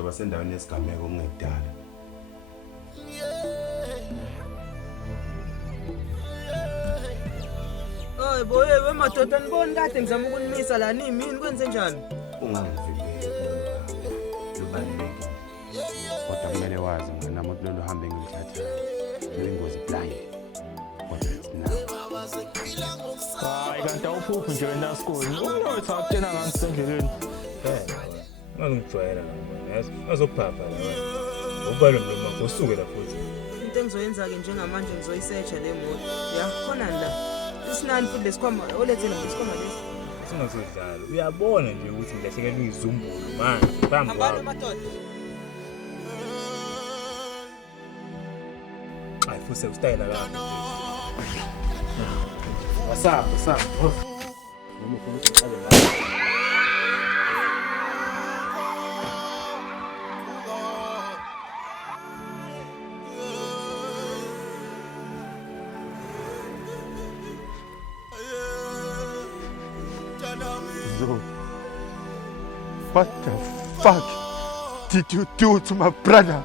uzoba sendaweni yesigameko okungekudala. Hayi boye wemadoda niboni kade ngizama ukunimisa la nimini kwenze njani? Ungangifikele lubalulekile. Kodwa kumele wazi mina umuntu lolu hambe ngilithatha. Leyingozi blind. Kodwa now. Hayi kanti awuphuphi nje wena esikoleni. Unothi akutshela ngisendleleni. Ngangijwayela la yazi. Azokuphapha la. Ubalo mloma usuke la futhi. Into engizoyenza-ke njengamanje ngizoyisearcha le moto. Ya, khona la. Isinani futhi lesikhwama, olethele ngesikhwama lesi. Singasodlala. Uyabona nje ukuthi ngilahlekelwe izumbulo manje. Phambi kwami. Madoda. Hayi futhi usitayela la. Wasa. Noma ufuna usiqale la. So, what the fuck did you do to my brother?